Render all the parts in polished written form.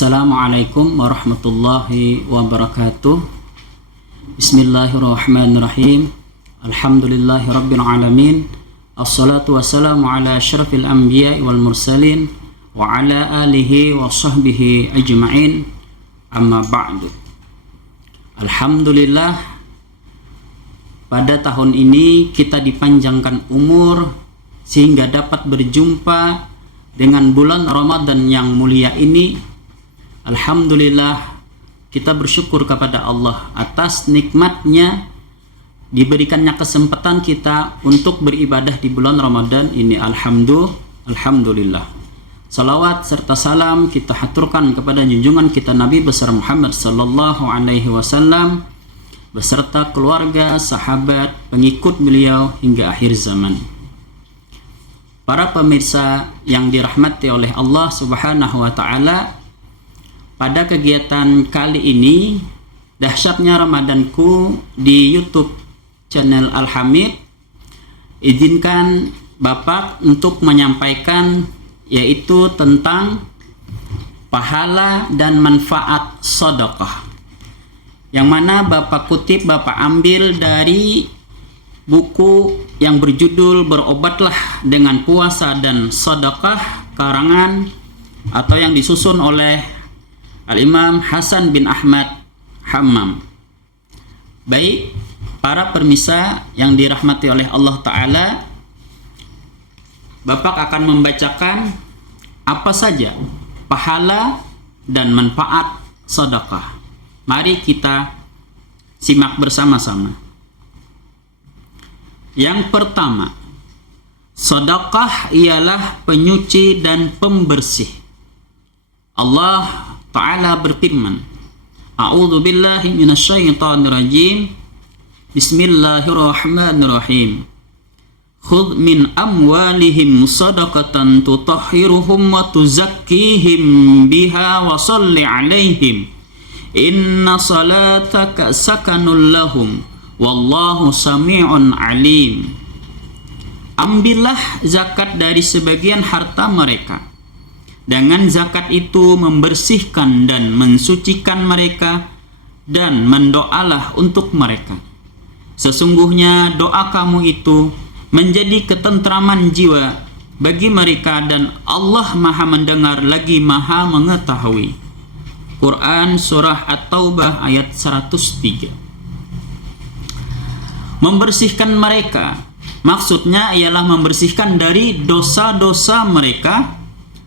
Assalamualaikum warahmatullahi wabarakatuh. Bismillahirrahmanirrahim. Alhamdulillahi rabbil alamin. Assalatu wassalamu ala asyrafil anbiya'i wal mursalin wa ala alihi wa sahbihi ajma'in. Amma ba'du. Alhamdulillah, pada tahun ini kita dipanjangkan umur sehingga dapat berjumpa dengan bulan Ramadan yang mulia ini. Alhamdulillah, kita bersyukur kepada Allah atas nikmatnya diberikannya kesempatan kita untuk beribadah di bulan Ramadan ini. Alhamdulillah. Salawat serta salam kita haturkan kepada junjungan kita Nabi besar Muhammad sallallahu alaihi wasallam beserta keluarga, sahabat, pengikut beliau hingga akhir zaman. Para pemirsa yang dirahmati oleh Allah Subhanahu wa taala, pada kegiatan kali ini, dahsyatnya Ramadanku di YouTube channel Al-Hamid, izinkan Bapak untuk menyampaikan yaitu tentang pahala dan manfaat sedekah, yang mana Bapak kutip, Bapak ambil dari buku yang berjudul Berobatlah dengan Puasa dan Sedekah, karangan atau yang disusun oleh Al-Imam Hasan bin Ahmad Hammam. Baik, para permisa yang dirahmati oleh Allah Ta'ala, Bapak akan membacakan apa saja pahala dan manfaat sedekah. Mari kita simak bersama-sama. Yang pertama, sedekah ialah penyuci dan pembersih. Allah Ta'ala berfirman, A'udzu billahi minasyaitonir rajim. Bismillahirrahmanirrahim. Khudh min amwalihim shadaqatan tutahhiruhum wa tuzakkihim biha wa shalli 'alaihim. Inna salataka sakanul lahum wallahu sami'un 'alim. Ambillah zakat dari sebagian harta mereka. Dengan zakat itu membersihkan dan mensucikan mereka, dan mendoalah untuk mereka. Sesungguhnya doa kamu itu menjadi ketentraman jiwa bagi mereka, dan Allah Maha mendengar lagi Maha mengetahui. Quran Surah At-Taubah ayat 103. Membersihkan mereka maksudnya ialah membersihkan dari dosa-dosa mereka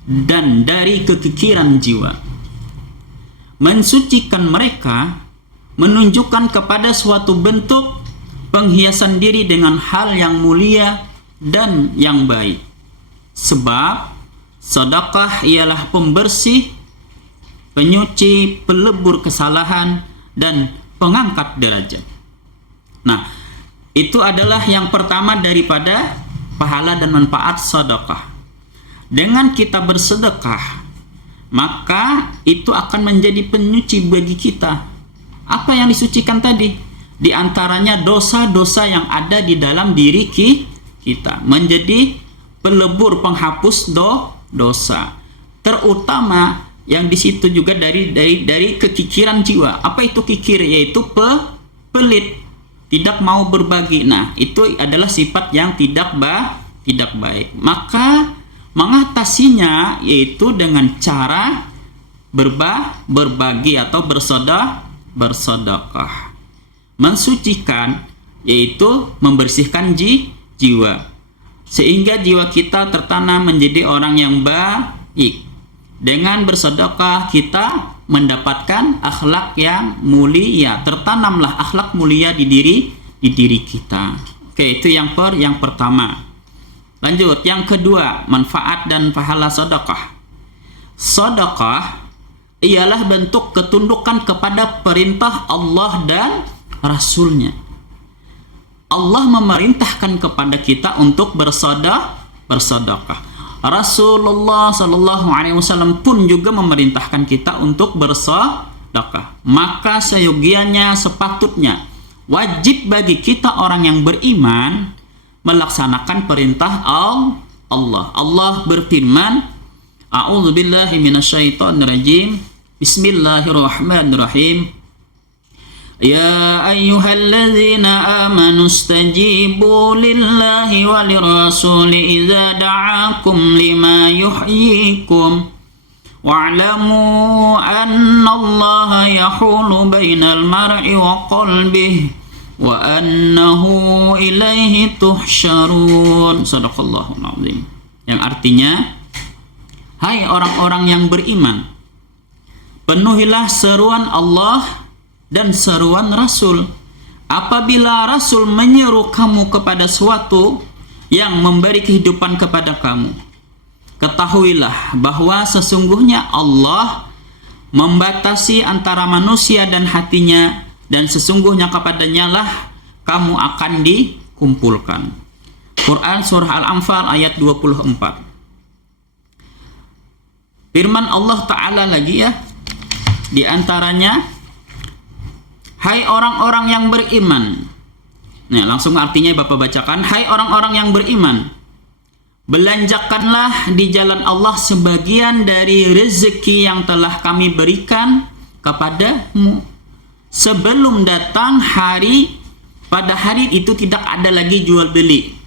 dan dari kekikiran jiwa. Mensucikan mereka menunjukkan kepada suatu bentuk penghiasan diri dengan hal yang mulia dan yang baik. Sebab sedekah ialah pembersih, penyuci, pelebur kesalahan, dan pengangkat derajat. Nah, itu adalah yang pertama daripada pahala dan manfaat sedekah. Dengan kita bersedekah, maka itu akan menjadi penyuci bagi kita. Apa yang disucikan tadi? Di antaranya dosa-dosa yang ada di dalam diri kita, menjadi pelebur, penghapus dosa. Terutama yang di situ juga dari kekikiran jiwa. Apa itu kikir? Yaitu pelit, tidak mau berbagi. Nah, itu adalah sifat yang tidak baik. Maka mengatasinya yaitu dengan cara berbagi atau bersedekah. Mensucikan yaitu membersihkan jiwa, sehingga jiwa kita tertanam menjadi orang yang baik. Dengan bersedekah kita mendapatkan akhlak yang mulia, tertanamlah akhlak mulia di diri kita. Oke, itu yang pertama. Lanjut, yang kedua, manfaat dan pahala sedekah. Sedekah ialah bentuk ketundukan kepada perintah Allah dan Rasul-Nya. Allah memerintahkan kepada kita untuk bersedekah. Rasulullah Sallallahu Alaihi Wasallam pun juga memerintahkan kita untuk bersedekah. Maka seyogianya, sepatutnya, wajib bagi kita orang yang beriman melaksanakan perintah Allah. Allah berfirman, A'udzu billahi minasyaitonir rajim. Bismillahirrahmanirrahim. Ya ayyuhalladzina amanu istajibu lillahi walirrasuli idza da'akum lima yuhyikum wa'lamu annallaha yahulu bainal mar'i wa qalbihi wa annahu ilaihi tuhsyarun. Shadaqallahul azim. Yang artinya, hai orang-orang yang beriman, penuhilah seruan Allah dan seruan Rasul. Apabila Rasul menyeru kamu kepada suatu yang memberi kehidupan kepada kamu, ketahuilah bahwa sesungguhnya Allah membatasi antara manusia dan hatinya, dan sesungguhnya kepadanya lah kamu akan dikumpulkan. Quran Surah Al-Anfal ayat 24. Firman Allah Ta'ala lagi ya, di antaranya, hai orang-orang yang beriman. Nah, langsung artinya Bapak bacakan. Hai orang-orang yang beriman, belanjakanlah di jalan Allah sebagian dari rezeki yang telah kami berikan kepadamu sebelum datang hari, pada hari itu tidak ada lagi jual beli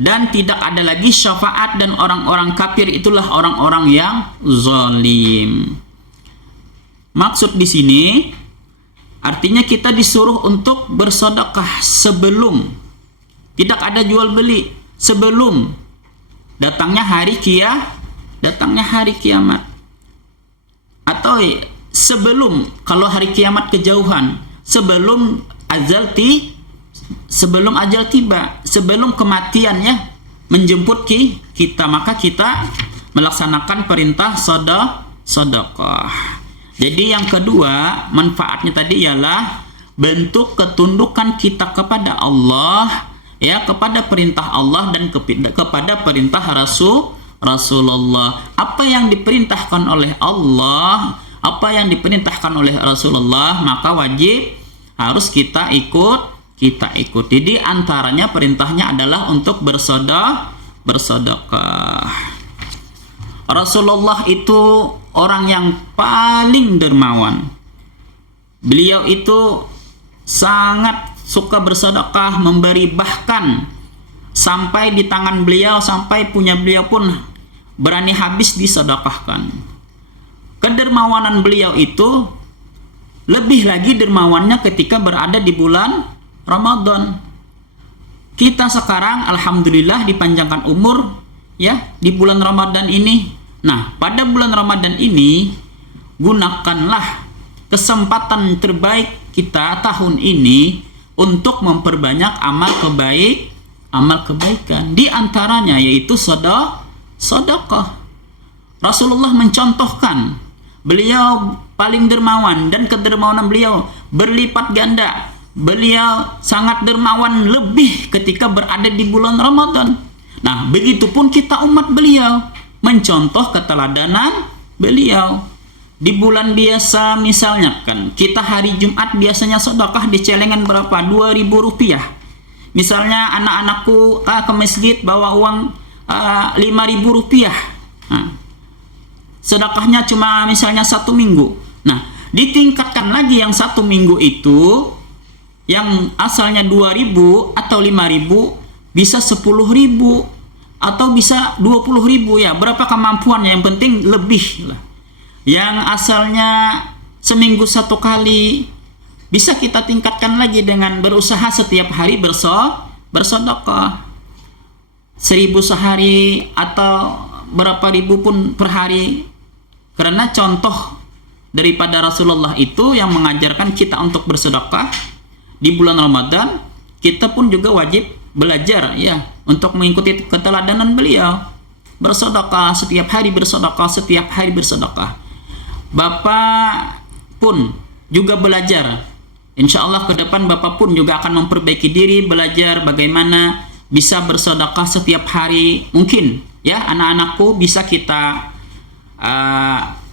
dan tidak ada lagi syafaat, dan orang-orang kafir itulah orang-orang yang zalim. Maksud di sini artinya kita disuruh untuk bersedekah sebelum, tidak ada jual beli, sebelum datangnya hari kiamat, atau sebelum, kalau hari kiamat kejauhan, sebelum ajal tiba, sebelum kematian ya menjemput kita, maka kita melaksanakan perintah sedekah. Jadi yang kedua, manfaatnya tadi ialah bentuk ketundukan kita kepada Allah, ya, kepada perintah Allah dan kepada perintah Rasulullah. Apa yang diperintahkan oleh Allah, apa yang diperintahkan oleh Rasulullah, maka wajib harus kita ikut. Jadi antaranya perintahnya adalah untuk bersedekah. Rasulullah itu orang yang paling dermawan. Beliau itu sangat suka bersedekah, memberi, bahkan sampai di tangan beliau, sampai punya beliau pun berani habis disedekahkan. Kedermawanan beliau itu lebih lagi dermawannya ketika berada di bulan Ramadan. Kita sekarang alhamdulillah dipanjangkan umur ya di bulan Ramadan ini. Nah, pada bulan Ramadan ini gunakanlah kesempatan terbaik kita tahun ini untuk memperbanyak amal kebaikan. Di antaranya yaitu sedekah. Rasulullah mencontohkan, beliau paling dermawan dan kedermawanan beliau berlipat ganda. Beliau sangat dermawan lebih ketika berada di bulan Ramadan. Nah, begitupun kita umat beliau, mencontoh keteladanan beliau. Di bulan biasa misalnya kan, kita hari Jumat biasanya sedekah di celengan berapa? 2.000 rupiah. Misalnya anak-anakku ke masjid bawa uang 5.000 rupiah. Nah, sedekahnya cuma misalnya 1 minggu. Nah, ditingkatkan lagi yang 1 minggu itu, yang asalnya 2.000 atau 5.000 bisa 10.000 atau bisa 20.000 ya, berapa kemampuannya, yang penting lebih lah. Yang asalnya seminggu 1 kali bisa kita tingkatkan lagi dengan berusaha setiap hari bersedekah 1.000 sehari atau berapa ribu pun per hari, karena contoh daripada Rasulullah itu yang mengajarkan kita untuk bersedekah di bulan Ramadan. Kita pun juga wajib belajar ya untuk mengikuti keteladanan beliau, bersedekah setiap hari, bersedekah. Bapak pun juga belajar, insya Allah ke depan Bapak pun juga akan memperbaiki diri, belajar bagaimana bisa bersedekah setiap hari. Mungkin ya anak-anakku bisa kita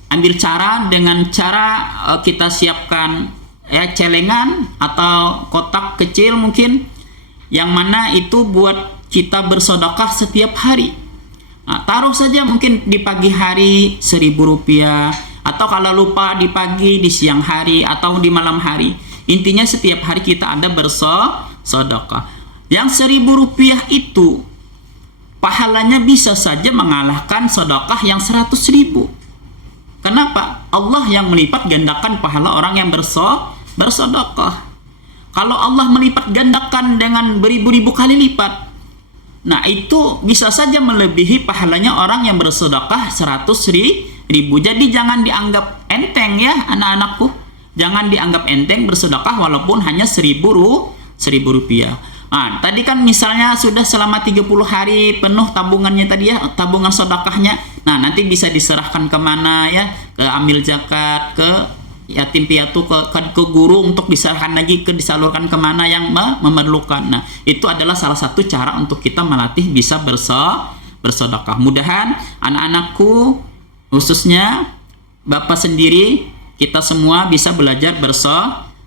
ambil cara dengan cara kita siapkan ya celengan atau kotak kecil mungkin, yang mana itu buat kita bersedekah setiap hari. Nah, taruh saja mungkin di pagi hari 1.000 rupiah, Atau kalau lupa di pagi, di siang hari, atau di malam hari. Intinya setiap hari kita ada bersedekah. Yang 1.000 rupiah itu pahalanya bisa saja mengalahkan sedekah yang 100.000. Kenapa? Allah yang melipat gandakan pahala orang yang bersedekah. Kalau Allah melipat gandakan dengan beribu-ribu kali lipat, nah itu bisa saja melebihi pahalanya orang yang bersedekah 100.000. Jadi jangan dianggap enteng ya anak-anakku. Jangan dianggap enteng bersedekah walaupun hanya 1.000 rupiah. Nah, tadi kan misalnya sudah selama 30 hari penuh tabungannya tadi ya, tabungan sedekahnya. Nah, nanti bisa diserahkan kemana ya? Ke amil zakat, ke yatim piatu, ke guru untuk diserahkan lagi, disalurkan kemana yang memerlukan. Nah, itu adalah salah satu cara untuk kita melatih bisa bersedekah. Mudahan anak-anakku, khususnya Bapak sendiri, kita semua bisa belajar bersedekah.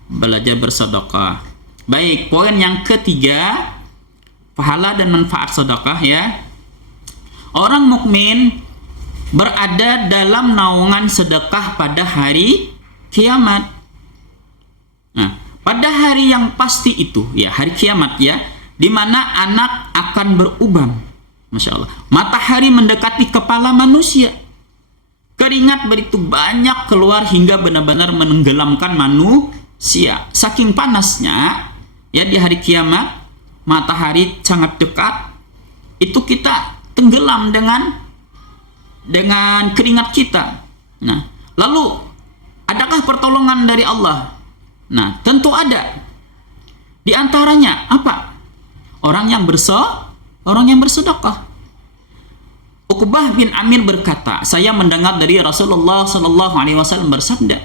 Baik, poin yang ketiga, pahala dan manfaat sedekah ya. Orang mukmin berada dalam naungan sedekah pada hari kiamat. Nah, pada hari yang pasti itu ya, hari kiamat ya, di mana anak akan berubah. Masya Allah. Matahari mendekati kepala manusia. Keringat begitu banyak keluar hingga benar-benar menenggelamkan manusia. Saking panasnya ya di hari kiamat, matahari sangat dekat, itu kita tenggelam dengan keringat kita. Nah, lalu adakah pertolongan dari Allah? Nah, tentu ada. Di antaranya apa? Orang yang bersedekah. Uqbah bin Amir berkata, saya mendengar dari Rasulullah sallallahu alaihi wasallam bersabda,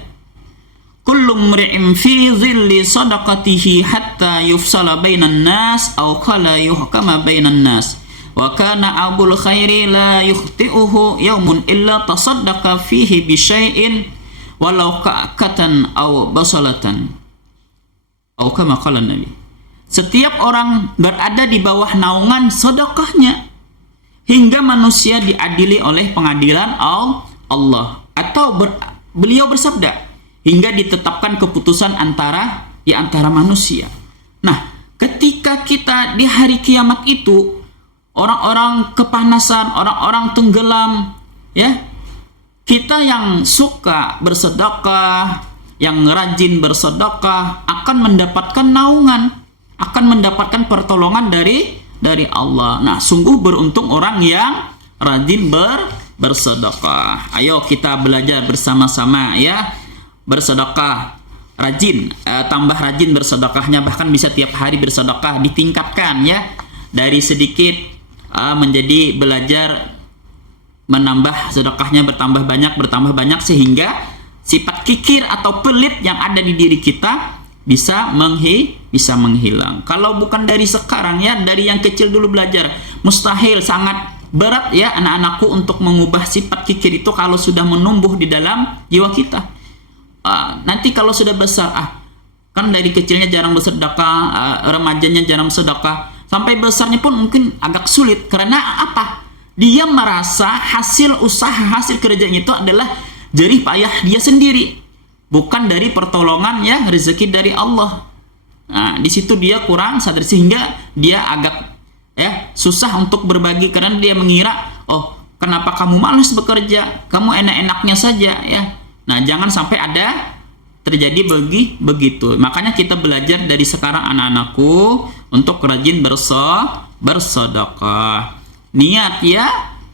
kullu mri'in fi dhilli sadaqatihi hatta yufsala bainan nas aw qala yuhkama bainan nas wa kana abul khairi la yukhti'uhu yawmun illa tasaddaqa fihi bi syai'in walau ka'katan aw basalatan aw kama qala Nabi. Setiap orang berada di bawah naungan sedekahnya hingga manusia diadili oleh pengadilan Allah, atau beliau bersabda hingga ditetapkan keputusan di antara manusia. Nah, ketika kita di hari kiamat itu orang-orang kepanasan, orang-orang tenggelam ya, kita yang suka bersedekah, yang rajin bersedekah akan mendapatkan naungan, akan mendapatkan pertolongan dari Allah. Nah, sungguh beruntung orang yang rajin bersedekah. Ayo kita belajar bersama-sama ya. Bersedekah, rajin, tambah rajin bersedekahnya, bahkan bisa tiap hari bersedekah, ditingkatkan ya. Dari sedikit menjadi belajar menambah sedekahnya, bertambah banyak sehingga sifat kikir atau pelit yang ada di diri kita bisa menghilang. Kalau bukan dari sekarang ya, dari yang kecil dulu belajar. Mustahil, sangat berat ya anak-anakku untuk mengubah sifat kikir itu kalau sudah menumbuh di dalam jiwa kita. Nanti kalau sudah besar, kan dari kecilnya jarang bersedekah, remajanya jarang sedekah, sampai besarnya pun mungkin agak sulit. Karena apa? Dia merasa hasil usaha, hasil kerjanya itu adalah jerih payah dia sendiri, bukan dari pertolongan ya, rezeki dari Allah. Nah, di situ dia kurang sadar sehingga dia agak ya susah untuk berbagi karena dia mengira, oh kenapa kamu malas bekerja, kamu enak-enaknya saja ya. Nah, jangan sampai ada terjadi begitu. Makanya kita belajar dari sekarang anak-anakku untuk rajin bersedekah. Niat ya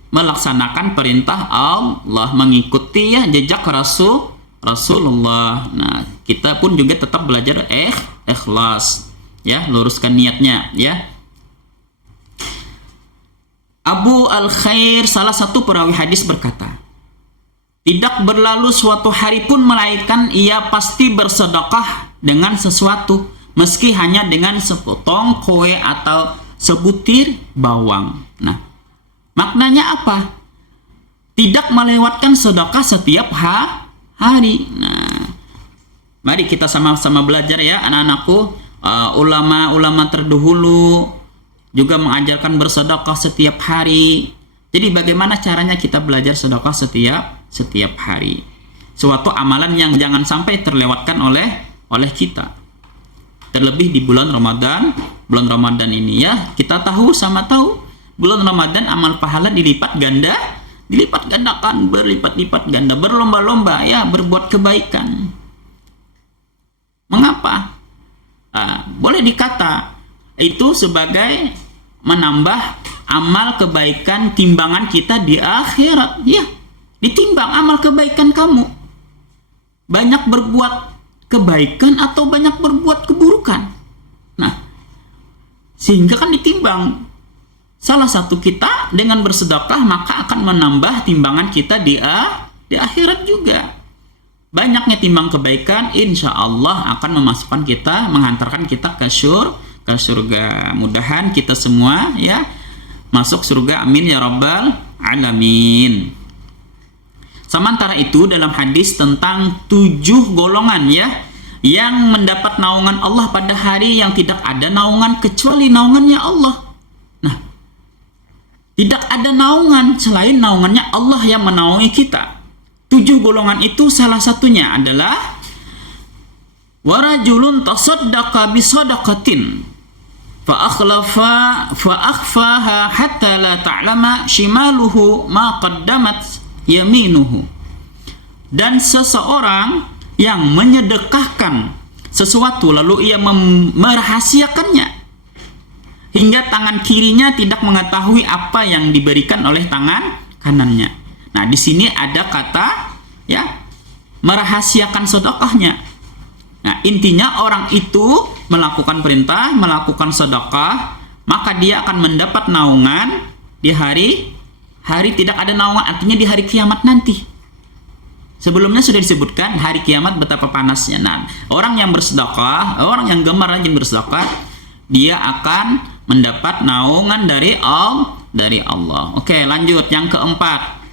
melaksanakan perintah Allah, mengikuti ya jejak Rasulullah. Nah, kita pun juga tetap belajar ikhlas ya, luruskan niatnya ya. Abu Al-Khair, salah satu perawi hadis, berkata, tidak berlalu suatu hari pun melainkan ia pasti bersedekah dengan sesuatu, meski hanya dengan sepotong kue atau sebutir bawang. Nah, maknanya apa? Tidak melewatkan sedekah setiap hari. Nah, mari kita sama-sama belajar ya anak-anakku. Ulama-ulama terdahulu juga mengajarkan bersedekah setiap hari. Jadi bagaimana caranya kita belajar sedekah setiap hari? suatu amalan yang jangan sampai terlewatkan oleh kita. Terlebih di bulan Ramadan ini ya, kita tahu bulan Ramadan amal pahala dilipat gandakan, berlipat-lipat ganda, berlomba-lomba ya berbuat kebaikan. Mengapa? Boleh dikata itu sebagai menambah amal kebaikan timbangan kita di akhirat ya. Ditimbang amal kebaikan kamu, banyak berbuat kebaikan atau banyak berbuat keburukan. Nah, sehingga kan ditimbang. Salah satu kita dengan bersedekah maka akan menambah timbangan kita di akhirat juga. Banyaknya timbang kebaikan insya Allah akan memasukkan kita, menghantarkan kita ke surga. Mudahan kita semua ya masuk surga, amin ya rabbal alamin. Sementara itu dalam hadis tentang 7 golongan ya yang mendapat naungan Allah pada hari yang tidak ada naungan kecuali naungannya Allah. Nah, tidak ada naungan selain naungannya Allah yang menaungi kita. 7 golongan itu salah satunya adalah warajulun tasaddaqa bisadaqatin fa akhfaha hatta la ta'lama shimaluhu ma qaddamat yaminuhu. Dan seseorang yang menyedekahkan sesuatu lalu ia merahasiakannya hingga tangan kirinya tidak mengetahui apa yang diberikan oleh tangan kanannya. Nah, di sini ada kata ya merahasiakan sedekahnya. Nah, intinya orang itu melakukan perintah, melakukan sedekah, maka dia akan mendapat naungan di hari tidak ada naungan, artinya di hari kiamat nanti. Sebelumnya sudah disebutkan hari kiamat betapa panasnya. Nah, orang yang bersedekah, orang yang gemar rajin bersedekah, dia akan mendapat naungan dari Allah. Oke, lanjut yang keempat.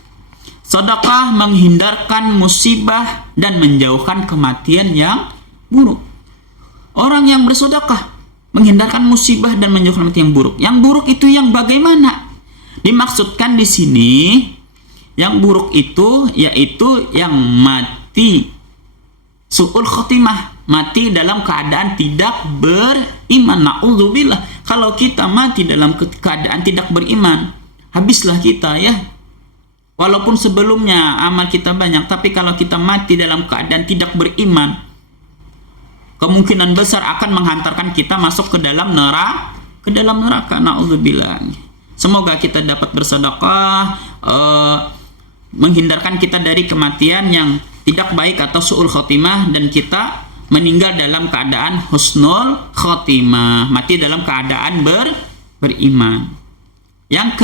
Sedekah menghindarkan musibah dan menjauhkan kematian yang buruk. Orang yang bersedekah menghindarkan musibah dan menjauhkan kematian yang buruk. Yang buruk itu yang bagaimana? Dimaksudkan di sini yang buruk itu yaitu yang mati su'ul khotimah, mati dalam keadaan tidak beriman. Na'udzubillah. Kalau kita mati dalam keadaan tidak beriman, habislah kita ya. Walaupun sebelumnya amal kita banyak, tapi kalau kita mati dalam keadaan tidak beriman, kemungkinan besar akan menghantarkan kita masuk ke dalam neraka. Na'udzubillah. Semoga kita dapat bersedekah, menghindarkan kita dari kematian yang tidak baik atau su'ul khotimah, dan kita meninggal dalam keadaan husnul khotimah, mati dalam keadaan beriman. Yang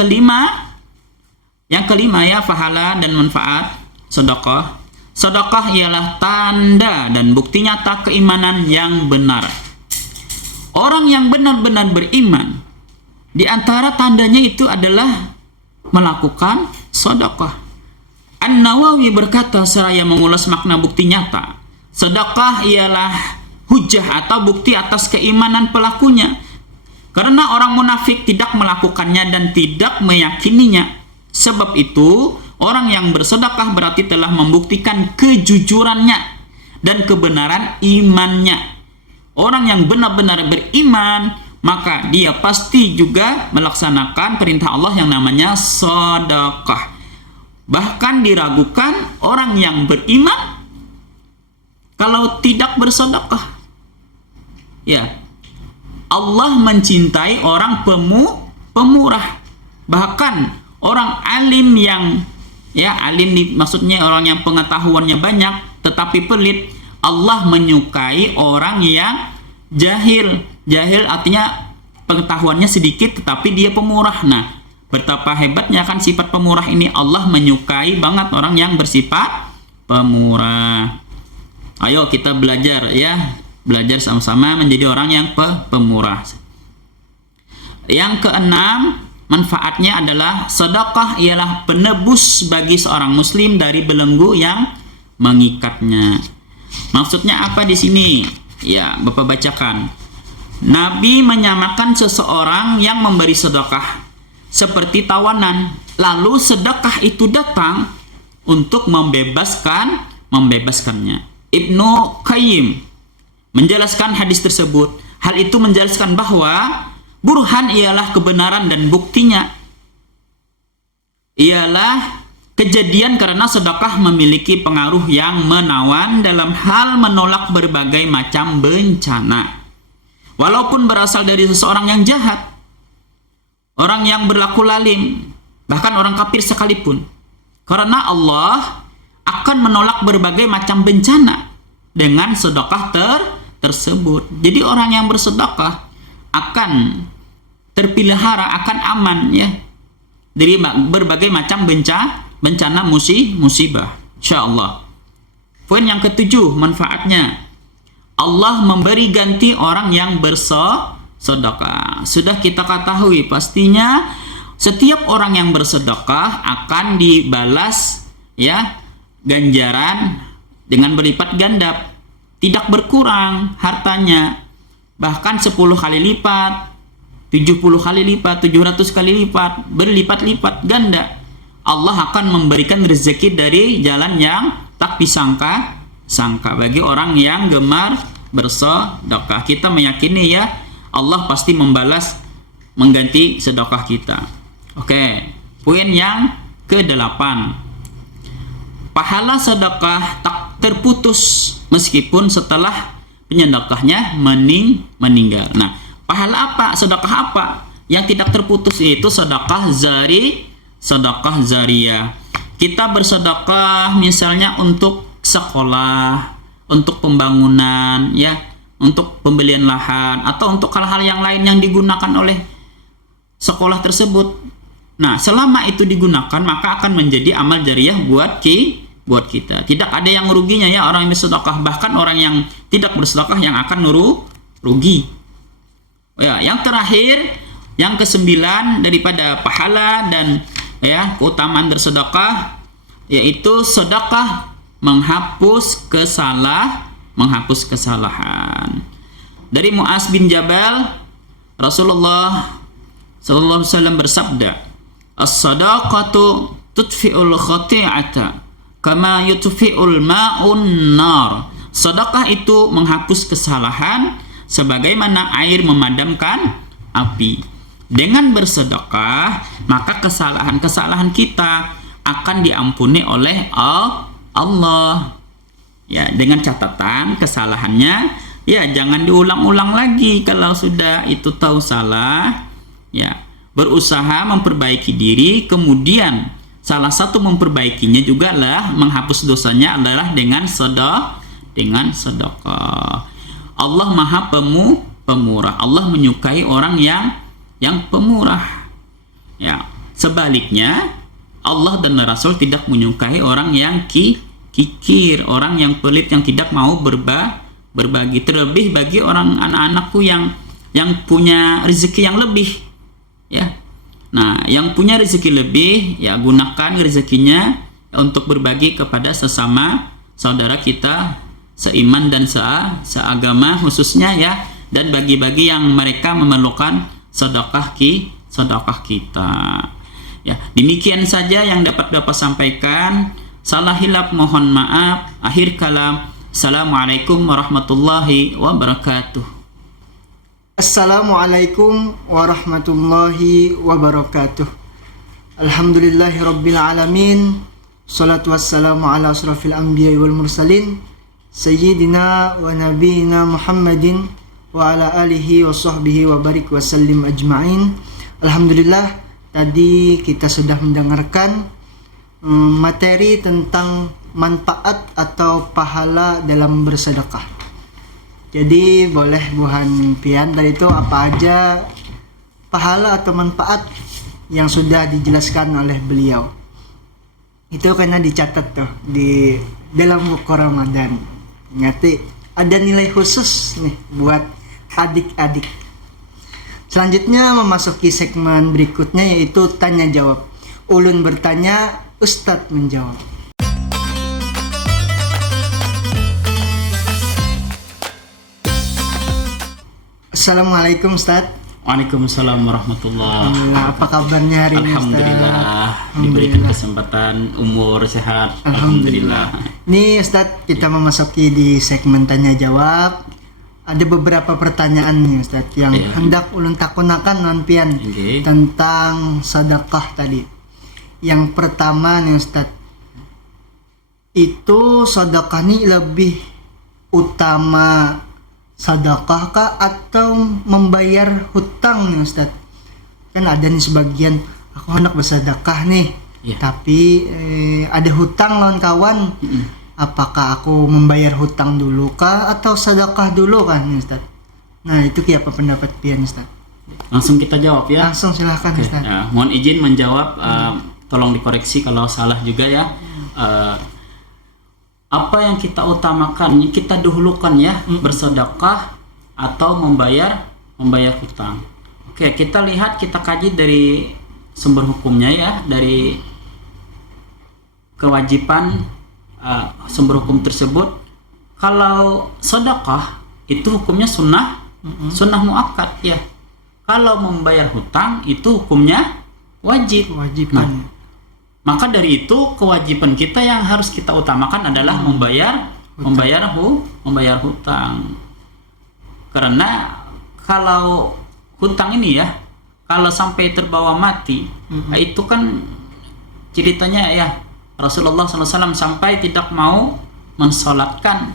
kelima ya, pahala dan manfaat sedekah. Sedekah ialah tanda dan bukti nyata keimanan yang benar. Orang yang benar-benar beriman, di antara tandanya itu adalah melakukan sedekah. An-Nawawi berkata seraya mengulas makna bukti nyata, sedekah ialah hujah atau bukti atas keimanan pelakunya. Karena orang munafik tidak melakukannya dan tidak meyakininya. Sebab itu, orang yang bersedekah berarti telah membuktikan kejujurannya dan kebenaran imannya. Orang yang benar-benar beriman, maka dia pasti juga melaksanakan perintah Allah yang namanya sedekah. Bahkan diragukan orang yang beriman kalau tidak bersedekah. Ya, Allah mencintai orang pemurah. Bahkan orang alim yang alim maksudnya orang yang pengetahuannya banyak tetapi pelit, Allah menyukai orang yang jahil. Jahil artinya pengetahuannya sedikit tetapi dia pemurah. Nah, betapa hebatnya kan sifat pemurah ini. Allah menyukai banget orang yang bersifat pemurah. Ayo kita belajar ya, belajar sama-sama menjadi orang yang pemurah. Yang keenam, manfaatnya adalah sedekah ialah penebus bagi seorang muslim dari belenggu yang mengikatnya. Maksudnya apa di sini? Ya, Bapak bacakan. Nabi menyamakan seseorang yang memberi sedekah seperti tawanan, lalu sedekah itu datang untuk membebaskan membebaskannya. Ibnu Qayyim menjelaskan hadis tersebut. Hal itu menjelaskan bahwa burhan ialah kebenaran dan buktinya ialah kejadian karena sedekah memiliki pengaruh yang menawan dalam hal menolak berbagai macam bencana. Walaupun berasal dari seseorang yang jahat, orang yang berlaku lalim, bahkan orang kafir sekalipun. Karena Allah akan menolak berbagai macam bencana dengan sedekah tersebut. Jadi orang yang bersedekah akan terpelihara, akan aman ya dari berbagai macam bencana musibah, insyaallah. Poin yang ketujuh, manfaatnya Allah memberi ganti orang yang bersedekah. Sudah kita ketahui pastinya setiap orang yang bersedekah akan dibalas ya ganjaran dengan berlipat ganda, tidak berkurang hartanya, bahkan 10 kali lipat, 70 kali lipat, 700 kali lipat, berlipat-lipat ganda. Allah akan memberikan rezeki dari jalan yang tak disangka bagi orang yang gemar bersedekah. Kita meyakini ya Allah pasti membalas, mengganti sedekah kita. Oke, poin yang ke-8. Pahala sedekah tak terputus meskipun setelah penyedekahnya meninggal. Nah, pahala apa? Sedekah apa yang tidak terputus? Yaitu sedekah zariyah. Kita bersedekah misalnya untuk sekolah, untuk pembangunan ya, untuk pembelian lahan, atau untuk hal-hal yang lain yang digunakan oleh sekolah tersebut. Nah, selama itu digunakan maka akan menjadi amal jariyah buat kita. Tidak ada yang ruginya ya orang yang bersedekah, bahkan orang yang tidak bersedekah yang akan rugi. Ya, yang terakhir, yang ke-9 daripada pahala dan ya keutamaan bersedekah, yaitu sedekah menghapus kesalahan. Dari Mu'az bin Jabal, Rasulullah sallallahu alaihi wasallam bersabda, "As-sadaqatu tudfi'ul khati'ata kama yutfi'ul ma'un nar." Sedekah itu menghapus kesalahan sebagaimana air memadamkan api. Dengan bersedekah, maka kesalahan-kesalahan kita akan diampuni oleh Allah. Ya, dengan catatan kesalahannya ya jangan diulang-ulang lagi. Kalau sudah itu tahu salah, ya berusaha memperbaiki diri, kemudian salah satu memperbaikinya juga lah menghapus dosanya adalah dengan sedekah. Allah Maha pemurah. Allah menyukai orang yang pemurah. Ya, sebaliknya Allah dan Rasul tidak menyukai orang yang kikir, orang yang pelit, yang tidak mau berbagi. Terlebih bagi orang anak-anakku yang punya rezeki yang lebih. Ya. Nah, yang punya rezeki lebih, ya gunakan rezekinya untuk berbagi kepada sesama saudara kita seiman dan seagama khususnya ya, dan bagi-bagi yang mereka memerlukan sedekah kita. Ya, demikian saja yang dapat sampaikan. Salah hilap mohon maaf. Akhir kalam. Assalamualaikum warahmatullahi wabarakatuh. Assalamualaikum warahmatullahi wabarakatuh. Alhamdulillahirabbil alamin. Shalatu wassalamu ala asrafil anbiya'i wal mursalin sayyidina wa nabiyina Muhammadin wa ala alihi wa sahbihi wa barik wa sallim ajma'in. Alhamdulillah, tadi kita sudah mendengarkan materi tentang manfaat atau pahala dalam bersedekah. Jadi boleh Buhan Pian tadi itu apa aja pahala atau manfaat yang sudah dijelaskan oleh beliau. Itu karena dicatat tuh di dalam buku Ramadan. Ngerti ada nilai khusus nih buat adik-adik. Selanjutnya memasuki segmen berikutnya, yaitu tanya jawab. Ulun bertanya, Ustadz menjawab. Assalamualaikum Ustadz. Waalaikumsalam warahmatullahi. Alhamdulillah, apa kabarnya hari ini Ustaz? Alhamdulillah diberikan kesempatan, umur sehat. Alhamdulillah. Nih Ustaz, kita memasuki di segmen tanya jawab. Ada beberapa pertanyaan nih Ustaz yang hendak ulun takunakan non pian tentang sedekah tadi. Yang pertama nih Ustaz, itu sedekah ini lebih utama sedekah kah atau membayar hutang nih Ustaz? Kan ada nih sebagian, aku hendak bersedekah nih, tapi ada hutang lawan kawan. Apakah aku membayar hutang dulu kah atau sedekah dulu kan Ustaz? Nah itu apa pendapat pian Ustaz? Langsung kita jawab ya. Langsung silahkan Ustaz. Mohon izin menjawab, tolong dikoreksi kalau salah juga ya. Apa yang kita utamakan, yang kita dahulukan ya, bersedekah atau membayar hutang. Oke, kita lihat, kita kaji dari sumber hukumnya ya, dari kewajiban sumber hukum tersebut. Kalau sedekah itu hukumnya sunnah muakkad ya. Kalau membayar hutang itu hukumnya wajib. Nah, maka dari itu kewajiban kita yang harus kita utamakan adalah membayar hutang. Karena kalau hutang ini ya, kalau sampai terbawa mati, itu kan ceritanya ya, Rasulullah SAW sampai tidak mau mensolatkan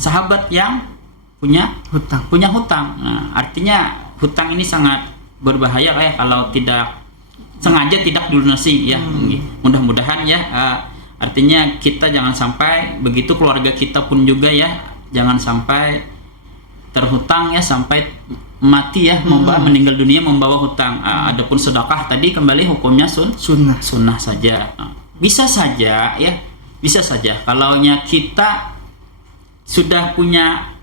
sahabat yang punya hutang. Nah, artinya hutang ini sangat berbahaya ya kalau tidak sengaja tidak dilunasi ya. Mudah-mudahan ya, artinya kita jangan sampai begitu, keluarga kita pun juga ya jangan sampai terhutang ya sampai mati ya, meninggal dunia membawa hutang. Adapun sedekah tadi kembali hukumnya sunnah saja. Bisa saja kalau kita sudah punya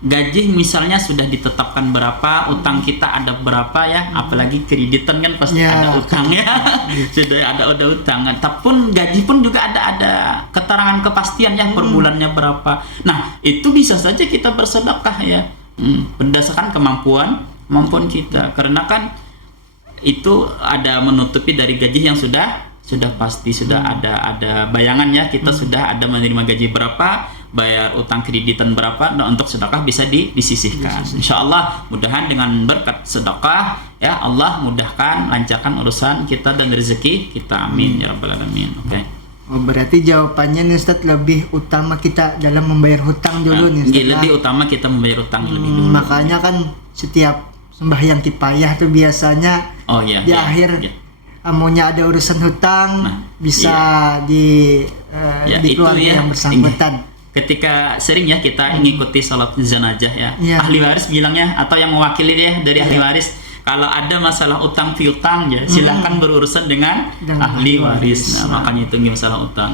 gaji misalnya sudah ditetapkan berapa, utang kita ada berapa ya, apalagi kreditan kan pasti ada utang ya. Sudah ada utang, tapi gaji pun juga ada keterangan kepastian ya, per bulannya berapa. Nah itu bisa saja kita bersedekah ya, berdasarkan kemampuan kita, karena kan itu ada menutupi dari gaji yang sudah pasti, sudah ada bayangan ya, kita sudah ada menerima gaji berapa, bayar utang kreditan berapa. Nah, untuk sedekah bisa disisihkan. Insyaallah mudahan dengan berkat sedekah ya Allah mudahkan, lancarkan urusan kita dan rezeki kita, amin ya rabbal alamin. Oke. Berarti jawabannya nih Ustaz, lebih utama kita dalam membayar hutang dulu nih Ustaz. Lebih utama kita membayar hutang lebih dulu. Makanya kan setiap sembahyang kifayah tuh biasanya di akhir amonya ada urusan hutang, bisa dikeluarga yang bersangkutan. Ketika sering ya kita mengikuti salat jenazah ya, ahli waris bilangnya, atau yang mewakili ya dari ahli waris, kalau ada masalah utang piutang ya silahkan berurusan dengan ahli waris. Nah, makanya itu masalah utang.